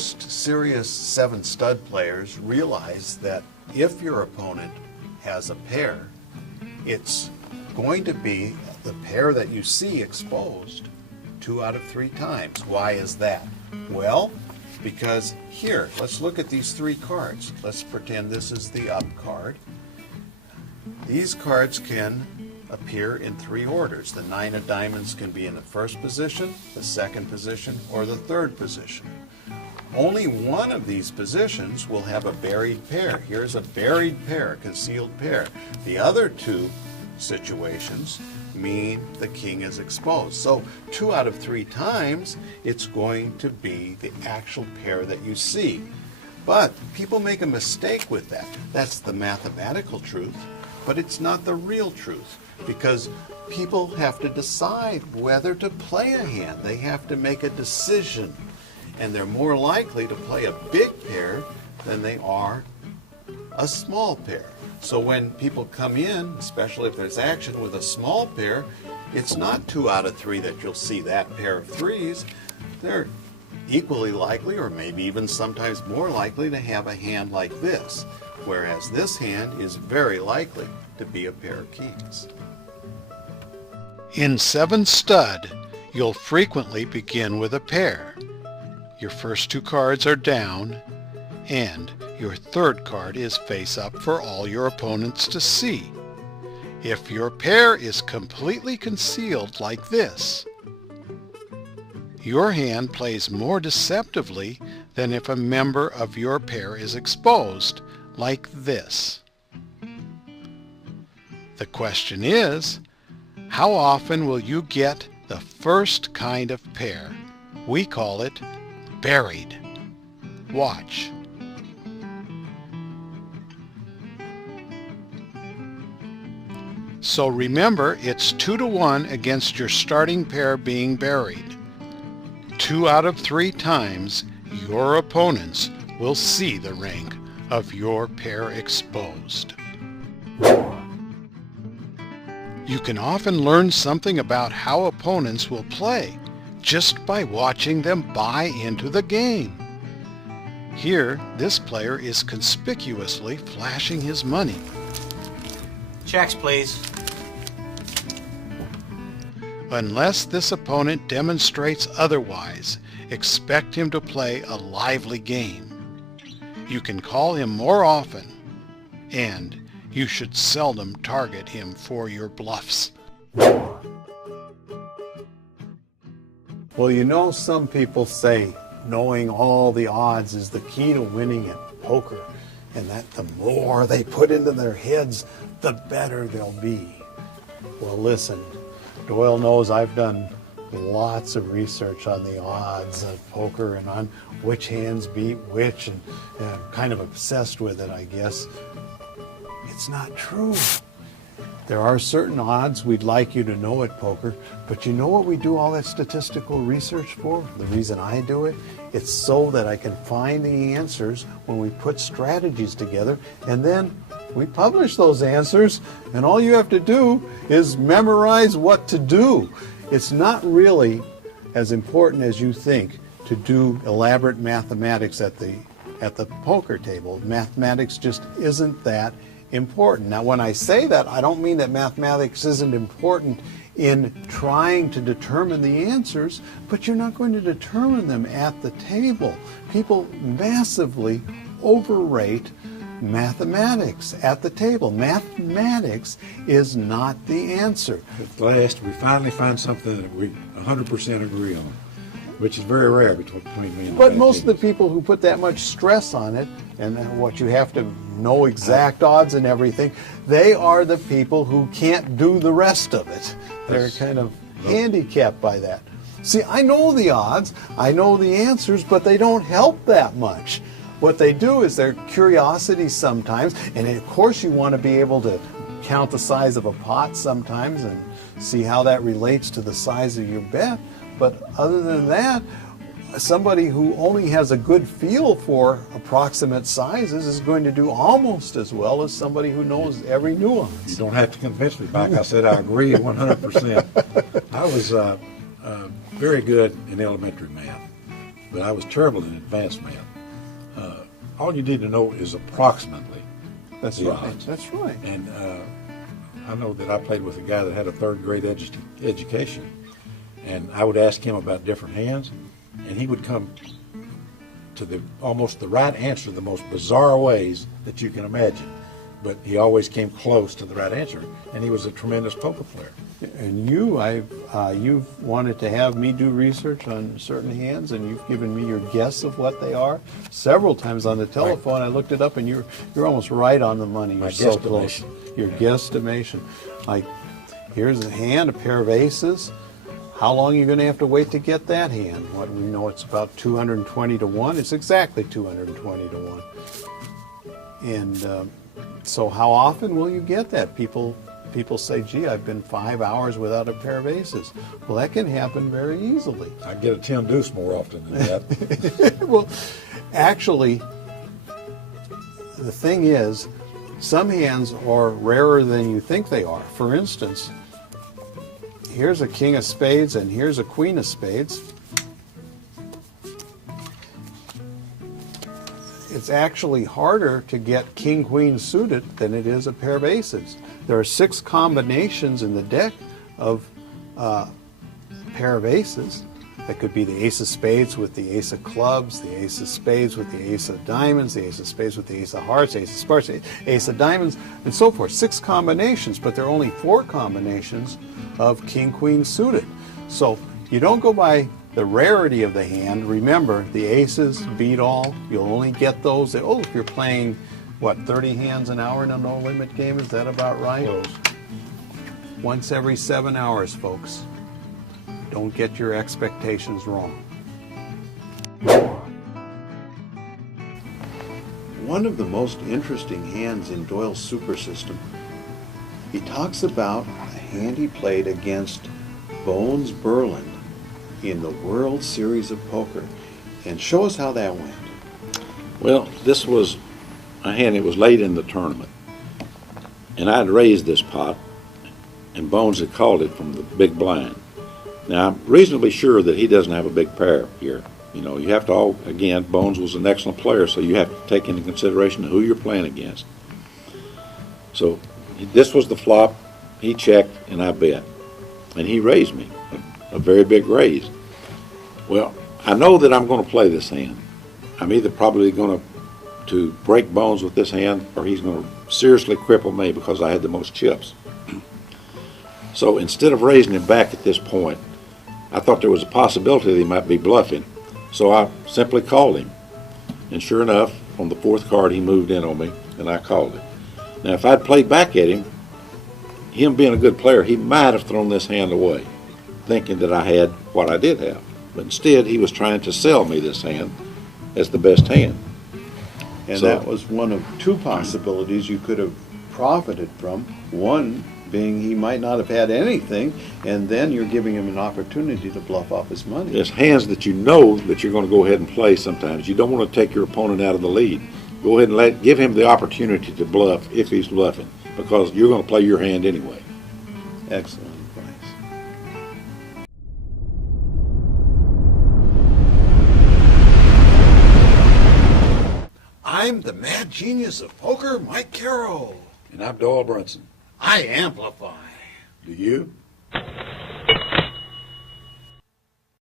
most serious 7 stud players realize that if your opponent has a pair, it's going to be the pair that you see exposed 2 out of 3 times. Why is that? Well, because here, let's look at these 3 cards. Let's pretend this is the up card. These cards can appear in 3 orders. The 9 of diamonds can be in the first position, the second position, or the third position. Only one of these positions will have a buried pair. Here's a buried pair, concealed pair. The other 2 situations mean the king is exposed. So 2 out of 3 times, it's going to be the actual pair that you see. But people make a mistake with that. That's the mathematical truth, but it's not the real truth, because people have to decide whether to play a hand. They have to make a decision, and they're more likely to play a big pair than they are a small pair. So when people come in, especially if there's action with a small pair, it's not 2 out of 3 that you'll see that pair of 3s. They're equally likely, or maybe even sometimes more likely, to have a hand like this, whereas this hand is very likely to be a pair of kings. In 7 stud, you'll frequently begin with a pair. Your first 2 cards are down, and your third card is face up for all your opponents to see. If your pair is completely concealed like this, your hand plays more deceptively than if a member of your pair is exposed like this. The question is, how often will you get the first kind of pair? We call it buried. Watch. So remember, it's 2 to 1 against your starting pair being buried. 2 out of 3 times, your opponents will see the rank of your pair exposed. You can often learn something about how opponents will play just by watching them buy into the game. Here, this player is conspicuously flashing his money. Checks, please. Unless this opponent demonstrates otherwise, expect him to play a lively game. You can call him more often, and you should seldom target him for your bluffs. Well, you know, some people say knowing all the odds is the key to winning at poker, and that the more they put into their heads, the better they'll be. Well, listen, Doyle knows I've done lots of research on the odds of poker and on which hands beat which, and I'm kind of obsessed with it, I guess. It's not true. There are certain odds we'd like you to know at poker, but you know what we do all that statistical research for? The reason I do it? It's so that I can find the answers when we put strategies together, and then we publish those answers, and all you have to do is memorize what to do. It's not really as important as you think to do elaborate mathematics at the poker table. Mathematics just isn't that important. Now, when I say that, I don't mean that mathematics isn't important in trying to determine the answers, but you're not going to determine them at the table. People massively overrate mathematics at the table. Mathematics is not the answer. At last, we finally find something that we 100% agree on, which is very rare between me and But most of the people who put that much stress on it, and what you have to know exact odds and everything, they are the people who can't do the rest of it. They're kind of handicapped by that. See, I know the odds, I know the answers, but they don't help that much. What they do is they're curiosities sometimes, and of course you want to be able to count the size of a pot sometimes and see how that relates to the size of your bet. But other than that, somebody who only has a good feel for approximate sizes is going to do almost as well as somebody who knows every nuance. You don't have to convince me. Like I said, I agree 100%. I was very good in elementary math. but I was terrible in advanced math. All you need to know is approximately. That's the right. odds. That's right. And I know that I played with a guy that had a third grade education, and I would ask him about different hands, and he would come to almost the right answer the most bizarre ways that you can imagine. But he always came close to the right answer, and he was a tremendous poker player. And you've wanted to have me do research on certain hands, and you've given me your guess of what they are several times on the telephone. I looked it up, and you're almost right on the money. You're My so guesstimation. close. Your guesstimation. Like, here's a hand, a pair of aces. How long are you going to have to wait to get that hand? What we know, it's about 220 to 1. It's exactly 220 to 1. And so how often will you get that? People say, gee, I've been 5 hours without a pair of aces. Well, that can happen very easily. I get a 10 deuce more often than that. Well, actually, the thing is, some hands are rarer than you think they are. For instance, here's a king of spades and here's a queen of spades. It's actually harder to get king-queen suited than it is a pair of aces. There are 6 combinations in the deck of a pair of aces. That could be the ace of spades with the ace of clubs, the ace of spades with the ace of diamonds, the ace of spades with the ace of hearts, ace of sparks, ace of diamonds, and so forth. 6 combinations, but there are only 4 combinations of king-queen suited. So you don't go by the rarity of the hand. Remember, the aces beat all. You'll only get those. If you're playing, 30 hands an hour in a no-limit game? Is that about right? Close. Once every 7 hours, folks. Don't get your expectations wrong. One of the most interesting hands in Doyle's super system, he talks about a hand he played against Bones Berlin in the World Series of Poker. And show us how that went. Well, this was a hand, it was late in the tournament. And I'd raised this pot, and Bones had called it from the big blind. Now, I'm reasonably sure that he doesn't have a big pair here. You know, you have to again, Bones was an excellent player, so you have to take into consideration who you're playing against. So, this was the flop. He checked, and I bet. And he raised me, a very big raise. Well, I know that I'm going to play this hand. I'm either probably going to break Bones with this hand, or he's going to seriously cripple me because I had the most chips. So instead of raising him back at this point, I thought there was a possibility that he might be bluffing. So I simply called him. And sure enough, on the 4th card, he moved in on me, and I called it. Now, if I'd played back at him being a good player, he might have thrown this hand away, thinking that I had what I did have. But instead, he was trying to sell me this hand as the best hand. And So- that was one of 2 possibilities you could have profited from. One being he might not have had anything, and then you're giving him an opportunity to bluff off his money. There's hands that you know that you're going to go ahead and play sometimes. You don't want to take your opponent out of the lead. Go ahead and give him the opportunity to bluff if he's bluffing, because you're going to play your hand anyway. Excellent advice. I'm the mad genius of poker, Mike Carroll. And I'm Doyle Brunson. I amplify. Do you?